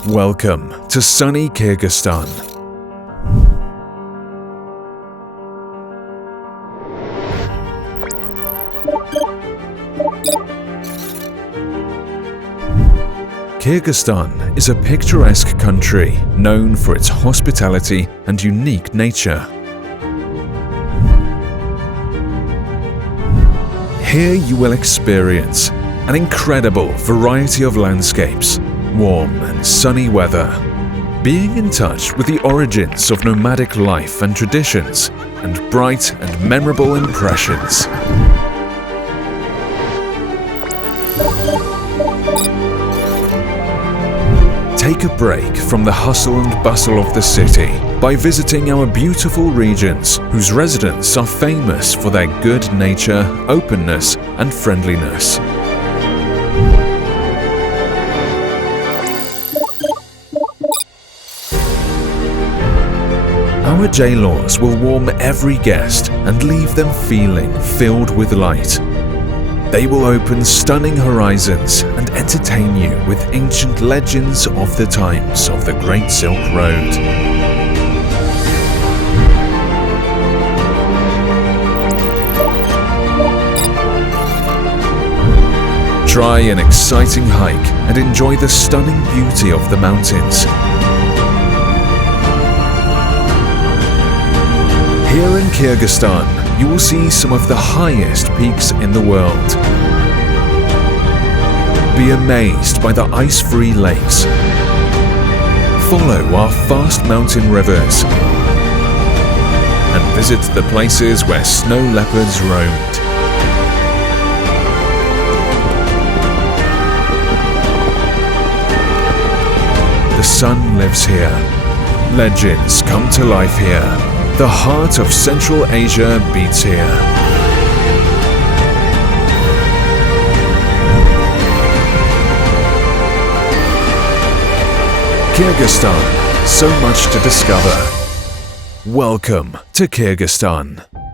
Welcome to sunny Kyrgyzstan. Kyrgyzstan is a picturesque country known for its hospitality and unique nature. Here you will experience an incredible variety of landscapes, warm and sunny weather, being in touch with the origins of nomadic life and traditions, and bright and memorable impressions. Take a break from the hustle and bustle of the city by visiting our beautiful regions, whose residents are famous for their good nature, openness, and friendliness. Our jailors will warm every guest and leave them feeling filled with light. They will open stunning horizons and entertain you with ancient legends of the times of the Great Silk Road. Try an exciting hike and enjoy the stunning beauty of the mountains. Here in Kyrgyzstan, you will see some of the highest peaks in the world. Be amazed by the ice-free lakes. Follow our fast mountain rivers. And visit the places where snow leopards roamed. The sun lives here. Legends come to life here. The heart of Central Asia beats here. Kyrgyzstan, so much to discover. Welcome to Kyrgyzstan.